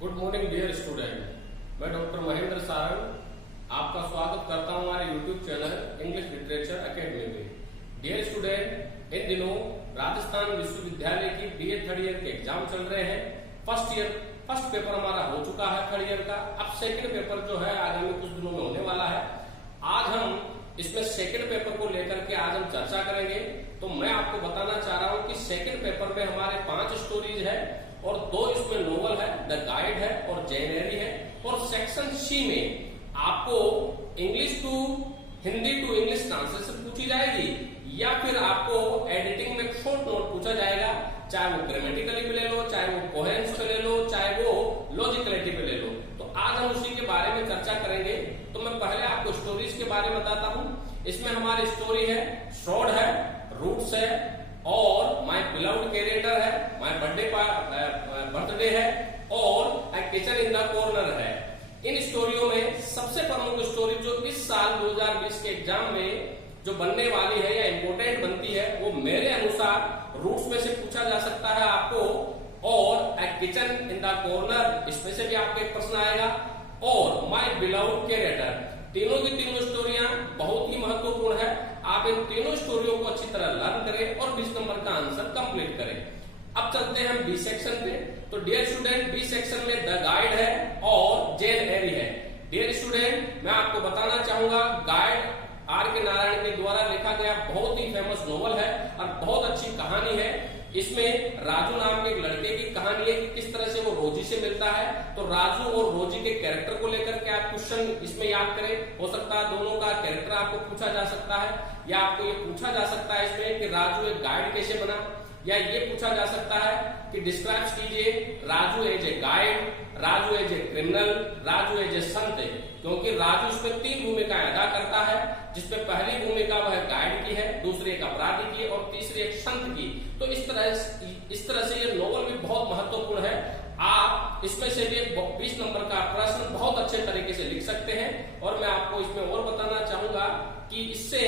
Good morning dear student, मैं doctor Mahendra Sarang आपका स्वागत करता हूं हमारे YouTube channel English literature academy में। डियर स्टूडेंट, इन दिनों राजस्थान विश्वविद्यालय की बीए थर्ड ईयर के एग्जाम चल रहे हैं। फर्स्ट पेपर हमारा हो चुका है थर्ड ईयर का। अब सेकंड पेपर जो है आगामी कुछ दिनों में होने वाला है। आज हम इसमें सेकंड पेपर को लेकर के आज हम चर्चा करेंगे। तो मैं आपको बताना चाह रहा हूं कि सेकंड पेपर में हमारे 5 स्टोरीज है और 2 इसमें नोवेल है, द गाइड है और जैन एरी है। और सेक्शन सी में आपको English to Hindi to English translation पूछी जाएगी या फिर आपको एडिटिंग में शॉर्ट नोट पूछा जाएगा, चाहे वो ग्रामेटिकली पे ले लो, चाहे वो कोहेरेंस पे ले लो, चाहे वो लॉजिकलिटी पे ले लो। तो आज हम उसी के बारे में चर्चा करेंगे। तो मैं पहले आपको स्टोरीज के बारे में बताता हूँ। इसमें हमारी स्टोरी है, शॉर्ट है, रूट्स है और माय बिलव्ड कैरेक्टर है, माय बर्थडे है और ए किचन इन द कॉर्नर है। इन स्टोरियों में सबसे प्रमुख स्टोरी जो इस साल 2020 के एग्जाम में जो बनने वाली है या इम्पोर्टेंट बनती है, वो मेरे अनुसार रूट्स में से पूछा जा सकता है आपको, और ए किचन इन द कॉर्नर इसमें से भी आपको एक प्रश्न आएगा, और माय बिलव्ड कैरेक्टर। तीनों की तीनों स्टोरियां बहुत ही महत्वपूर्ण है। आप इन तीनों स्टोरियों को अच्छी तरह लर्न करें और 20 नंबर का आंसर कंप्लीट करें। अब चलते हैं हम बी सेक्शन पे। तो डियर स्टूडेंट, बी सेक्शन में द गाइड है और जैन एरी है। डियर स्टूडेंट, मैं आपको बताना चाहूंगा, गाइड आर के नारायण के द्वारा लिखा गया बहुत ही फेमस नोवेल है और बहुत अच्छी कहानी है। इसमें राजू नाम के एक लड़के की कहानी है कि किस तरह से वो रोजी से मिलता है। तो राजू और रोजी के कैरेक्टर को लेकर के आप क्वेश्चन इसमें याद करें। हो सकता है दोनों का कैरेक्टर आपको पूछा जा सकता है, या आपको ये पूछा जा सकता है इसमें कि राजू एक गाइड कैसे बना, या ये पूछा जा सकता है कि डिस्क्राइब कीजिए Raju as a guide, Raju as a criminal, Raju as a sant. क्योंकि राजू इसमें 3 भूमिकाएं अदा करता है, जिसमें पहली भूमिका वह गाइड की है, दूसरी एक अपराधी की और तीसरी एक संत की। तो इस तरह से ये नोवेल भी बहुत महत्वपूर्ण है। आप इसमें से भी 20 नंबर का प्रश्न बहुत अच्छे तरीके से लिख सकते हैं। और मैं आपको इसमें और बताना चाहूंगा कि इससे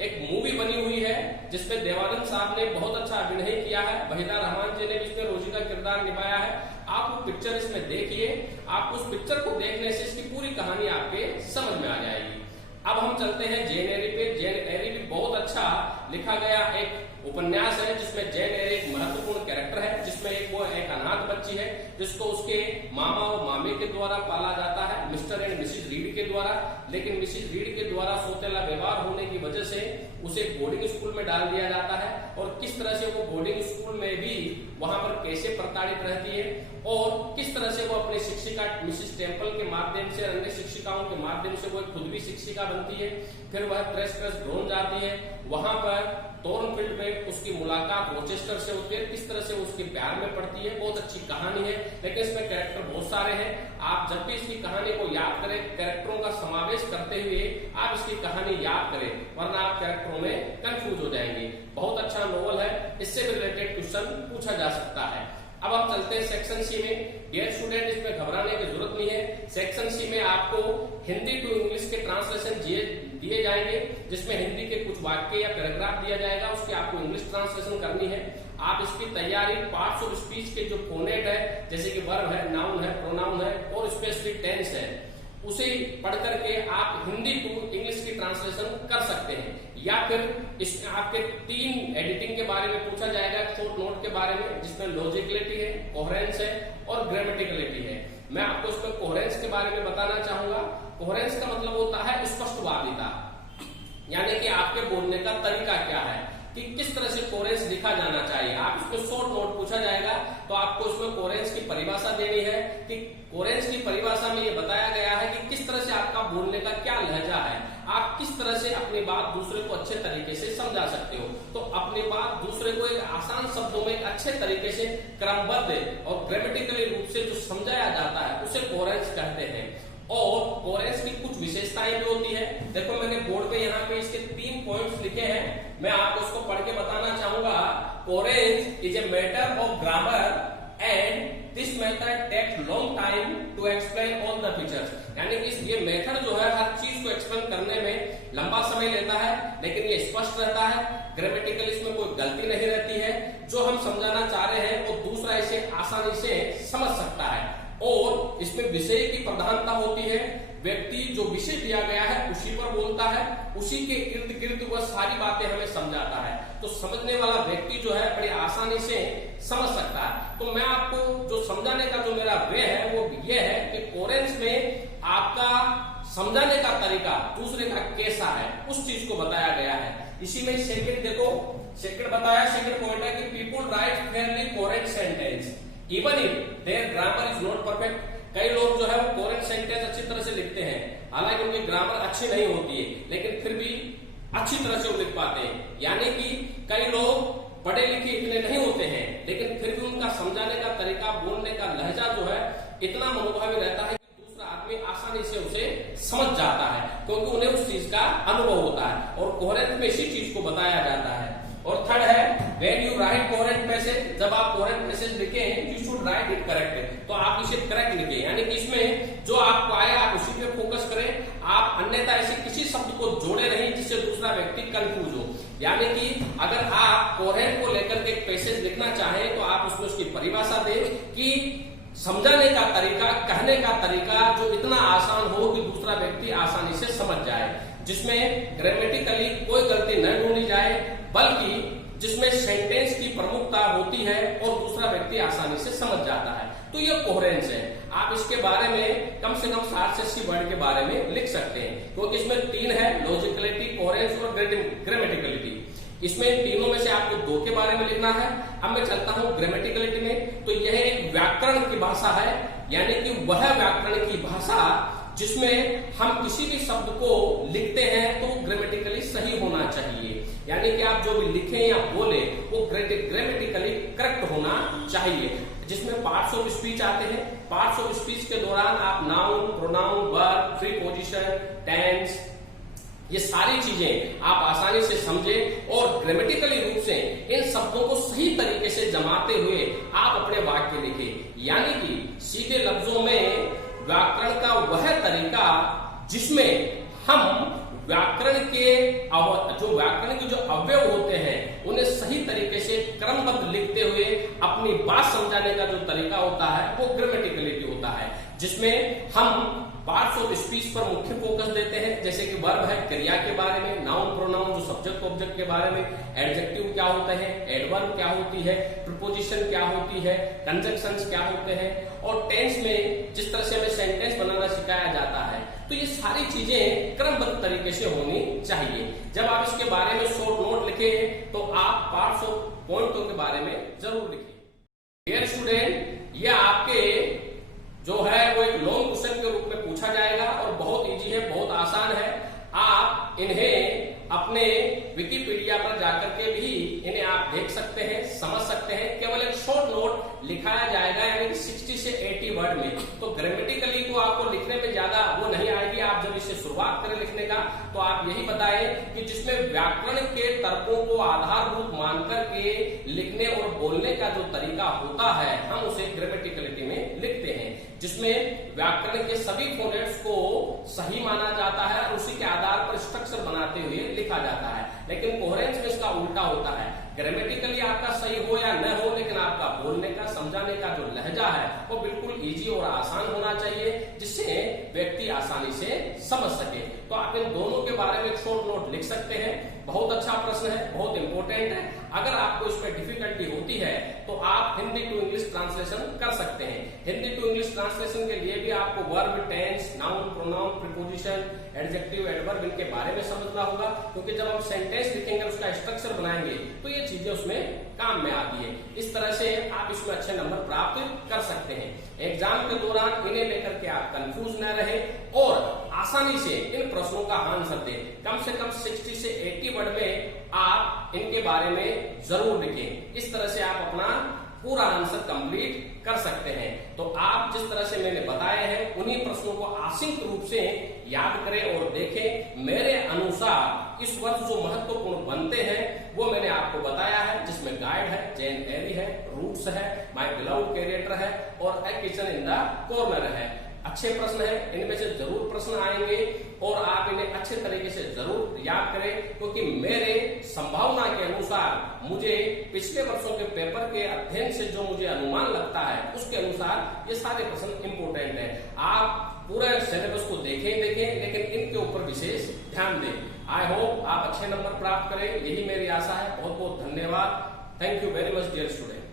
एक मूवी बनी हुई है जिसमें देवानंद साहब ने बहुत अच्छा अभिनय किया है, वहीदा रहमान जी ने भी इसमें रोजी का किरदार निभाया है। आप वो पिक्चर इसमें देखिए, आप उस पिक्चर को देखने से इसकी पूरी कहानी आपके समझ में आ जाएगी। अब हम चलते हैं जैन एरी पे। जैन एरी भी बहुत अच्छा लिखा गया एक उपन्यास है, जिसमें जैन एरी एक महत्वपूर्ण कैरेक्टर है, जिसमें एक अनाथ बच्ची है जिसको उसके मामा और मामे के द्वारा पाला जाता है, मिस्टर एंड मिसिज रीड के द्वारा। लेकिन मिसिज रीड के द्वारा सौतेला व्यवहार होने की वजह से उसे बोर्डिंग स्कूल में डाल दिया जाता है, और किस तरह से वो बोर्डिंग स्कूल में भी वहां पर कैसे प्रताड़ित रहती है और किस तरह से वो अपनी शिक्षिका मिसिज टेम्पल के माध्यम से, अन्य शिक्षिकाओं के माध्यम से वो खुद भी शिक्षिका बनती है। फिर वह ट्रेस ड्रोन जाती है, वहां पर टॉर्नफील्ड में उसकी मुलाकात रोचेस्टर से होती है, किस तरह से उसके प्यार में पड़ती है। बहुत अच्छी कहानी है, लेकिन इसमें कैरेक्टर बहुत सारे हैं। आप जब भी इसकी कहानी को याद करें, कैरेक्टरों का समावेश करते हुए आप इसकी कहानी याद करें, वरना आप कैरेक्टरों में कंफ्यूज हो जाएंगे। बहुत अच्छा नोवेल है, इससे भी रिलेटेड क्वेश्चन पूछा जा सकता है। अब हम चलते हैं सेक्शन सी में। डियर स्टूडेंट, इसमें घबराने की जरूरत नहीं है। सेक्शन सी में आपको हिंदी टू इंग्लिश के ट्रांसलेशन दिए जाएंगे, जिसमें हिंदी के कुछ वाक्य या पैराग्राफ दिया जाएगा, उसकी आपको इंग्लिश ट्रांसलेशन करनी है। आप इसकी तैयारी पार्ट्स ऑफ स्पीच के जो फोनेट है, जैसे कि वर्ब है, नाउन है, प्रोनाउन है और स्पेशली टेंस है, उसे पढ़ करके आप हिंदी टू इंग्लिश की ट्रांसलेशन कर सकते हैं। या फिर इसमें आपके 3 एडिटिंग के बारे में पूछा जाएगा, शॉर्ट नोट के बारे में, जिसमें लॉजिकलिटी है, कोहेरेंस है और ग्रामेटिकलिटी है। मैं आपको इसमें कोहेरेंस के बारे में बताना चाहूंगा। कोहेरेंस का मतलब होता है स्पष्टवादिता, यानी कि आपके बोलने का तरीका क्या है, कि किस तरह से कोहेरेंस लिखा जाना चाहिए। आप इसमें शॉर्ट नोट पूछा जाएगा तो आपको इसमें कोहेरेंस की परिभाषा देनी है, कि कोहेरेंस की परिभाषा में ये बताया गया है कि किस तरह से आपका बोलने का क्या लहजा है, आप किस तरह से अपनी बात दूसरे को अच्छे तरीके से समझा सकते हो। तो अपनी बात दूसरे को एक आसान शब्दों में एक अच्छे तरीके से क्रमबद्ध और ग्रामेटिकली रूप से जो समझाया जाता है, उसे कोहेरेंस कहते हैं। और कोहेरेंस की कुछ विशेषताएं भी होती है। देखो, मैंने बोर्ड पे यहाँ पे इसके 3 पॉइंट्स लिखे हैं, मैं आपको उसको पढ़ के बताना चाहूंगा। Coherence is a matter of grammar and this method takes long time to explain all the features. यानी कि ये मेथड जो है हर चीज को एक्सप्लेन करने में लंबा समय लेता है, लेकिन ये स्पष्ट रहता है, ग्रामेटिकल इसमें कोई गलती नहीं रहती है। जो हम समझाना चाह रहे हैं वो दूसरा इसे आसानी से समझ सकता है। और इसमें विषय की प्रधानता होती है। व्यक्ति जो विषय दिया गया है उसी पर बोलता है, उसी के इर्द गिर्द वह सारी बातें हमें समझाता है। तो समझने वाला व्यक्ति जो है बड़ी आसानी से समझ सकता है। तो मैं आपको जो समझाने का जो मेरा वे है वो ये है कि कोरेंस में आपका समझाने का तरीका दूसरे का कैसा है उस चीज को बताया गया है। इसी में सेकंड देखो, सेकंड बताया, सेकंड पॉइंट है कि people write fairly coherent sentence even if their grammar is not perfect. कई लोग जो है वो कोरेंट सेंटेंस अच्छी तरह से लिखते हैं, हालांकि उनकी ग्रामर अच्छी नहीं होती है, लेकिन फिर भी अच्छी तरह से वो लिख पाते हैं। यानी कि कई लोग पढ़े लिखे इतने नहीं होते हैं, लेकिन फिर भी उनका समझाने का तरीका, बोलने का लहजा जो है इतना मनोभावी रहता है कि दूसरा आदमी आसानी से उसे समझ जाता है, क्योंकि उन्हें उस चीज का अनुभव होता है। और कोहेरेंट में इसी चीज को बताया जाता है। और थर्ड है when you right coherent message, जब आप कोहेरेंट मैसेज लिखें you should write it correct, तो आप इसे करेक्ट लिखें। यानी कि इसमें जो आपको आए आप उसी पे फोकस करें, आप अन्यथा ऐसे किसी शब्द को जोड़े नहीं जिससे दूसरा व्यक्ति कंफ्यूज हो। यानी कि अगर आप कोहेरेंट को लेकर के एक पैसेज लिखना चाहें तो आप उसमें उसकी परिभाषा दें कि समझाने का तरीका, कहने का तरीका जो इतना आसान हो कि दूसरा व्यक्ति आसानी से समझ जाए, जिसमें ग्रामेटिकली कोई गलती न ढूंढी जाए, बल्कि जिसमें सेंटेंस की प्रमुखता होती है और दूसरा व्यक्ति आसानी से समझ जाता है। तो ये कोहेरेंस है। आप इसके बारे में कम से कम 60 से 80 वर्ड के बारे में लिख सकते हैं, क्योंकि इसमें 3 है, लॉजिकलिटी, कोहेरेंस और ग्रामेटिकलिटी। इसमें तीनों में से आपको 2 के बारे में लिखना है। अब मैं चलता हूं ग्रामेटिकलिटी में। तो यह एक व्याकरण की भाषा है, यानी कि वह व्याकरण की भाषा जिसमें हम किसी भी शब्द को लिखते हैं तो ग्रामेटिकली सही होना चाहिए। यानी कि आप जो भी लिखें या बोले वो ग्रामेटिकली करेक्ट होना चाहिए, जिसमें पार्ट्स ऑफ स्पीच आते हैं। पार्ट्स ऑफ स्पीच के दौरान आप noun, pronoun, verb, preposition, tense, ये सारी चीजें आप आसानी से समझें और ग्रामेटिकली रूप से इन शब्दों को सही तरीके से जमाते हुए आप अपने वाक्य लिखें। यानी कि सीधे लफ्जों में व्याकरण का वह तरीका जिसमें हम व्याकरण के व्याकरण के जो अवयव होते हैं उन्हें सही तरीके से क्रमबद्ध लिखते हुए अपनी बात समझाने का जो तरीका होता है वो ग्रामेटिकलिटी होता है, जिसमें हम पार्ट्स ऑफ स्पीच पर मुख्य फोकस देते हैं, जैसे कि वर्ब है क्रिया के बारे में, नाउन प्रोनाउन जो सब्जेक्ट ऑब्जेक्ट के बारे में, एडजेक्टिव क्या होता है, एडवर्ब क्या होती है, प्रीपोजिशन क्या होती है, कंजंक्शंस क्या होते हैं, और टेंस में जिस तरह से हमें सेंटेंस बनाना सिखाया जाता है। तो ये सारी चीजें क्रमबद्ध तरीके से होनी चाहिए। जब आप इसके बारे में शॉर्ट नोट लिखें तो आप पार्ट्स ऑफ पॉइंटों के बारे में जरूर लिखें। डियर स्टूडेंट, ये आपके जो है वो एक लॉन्ग क्वेश्चन के रूप में पूछा जाएगा और बहुत इजी है, बहुत आसान है। आप इन्हें अपने विकिपीडिया पर जाकर के भी इन्हें आप देख सकते हैं, समझ सकते हैं। केवल एक शॉर्ट नोट लिखाया जाएगा, यानी कि 60 से 80 वर्ड में। तो ग्रामेटिकली को आपको लिखने में ज्यादा वो नहीं आएगी। आप जब इसे शुरुआत करें लिखने का तो आप यही बताएं कि जिसमें व्याकरण के तर्कों को आधारभूत मानकर के लिखने और बोलने का जो तरीका होता है हम उसे ग्रामेटिकलिटी में लिखते हैं, जिसमें व्याकरण के सभी फोनेट्स को सही माना जाता है और उसी के आधार पर स्ट्रक्चर बनाते हुए लिखा जाता है। लेकिन कोहेरेंस में इसका उल्टा होता है। ग्रामेटिकली आपका सही हो या न हो, लेकिन आपका बोलने का, समझाने का जो लहजा है वो बिल्कुल इजी और आसान होना चाहिए, जिससे व्यक्ति आसानी से समझ सके। तो आप इन दोनों के बारे में शॉर्ट नोट लिख सकते हैं। बहुत अच्छा प्रश्न है, बहुत इंपॉर्टेंट है। अगर आपको इसमें डिफिकल्टी होती है तो आप हिंदी टू इंग्लिश ट्रांसलेशन कर सकते हैं। हिंदी टू इंग्लिश ट्रांसलेशन के लिए भी आपको verb, tense, noun, pronoun, preposition, adjective, adverb इनके बारे में समझना होगा, क्योंकि जब हम सेंटेंस लिखेंगे उसका स्ट्रक्चर बनाएंगे तो ये चीजें उसमें काम में आती है। इस तरह से आप इसमें अच्छे नंबर प्राप्त कर सकते हैं। एग्जाम के दौरान इन्हें लेकर के आप कंफ्यूज न रहे और आसानी से इन प्रश्नों का आंसर दें। कम से कम 60 से 80 वर्ड में आप इनके बारे में जरूर लिखें। इस तरह से आप अपना पूरा आंसर कंप्लीट कर सकते हैं। तो आप जिस तरह से मैंने बताए हैं उन्हीं प्रश्नों को आंशिक रूप से याद करें और देखें। मेरे अनुसार इस वर्ष जो महत्वपूर्ण बनते हैं वो मैंने आपको बताया है, जिसमें गाइड है, जैन एरी है, रूट्स है, माय बिलव्ड कैरेक्टर है और ए किचन इन द कॉर्नर है। अच्छे प्रश्न हैं, इनमें से जरूर प्रश्न आएंगे और आप इन्हें अच्छे तरीके से जरूर याद करें, क्योंकि मेरे संभावना के अनुसार मुझे पिछले वर्षों के पेपर के अध्ययन से जो मुझे अनुमान लगता है उसके अनुसार ये सारे प्रश्न इंपोर्टेंट हैं। आप पूरे सिलेबस को देखें लेकिन इनके ऊपर विशेष ध्यान दें। आई होप आप अच्छे नंबर प्राप्त करें, यही मेरी आशा है। बहुत बहुत धन्यवाद। Thank you very much dear student.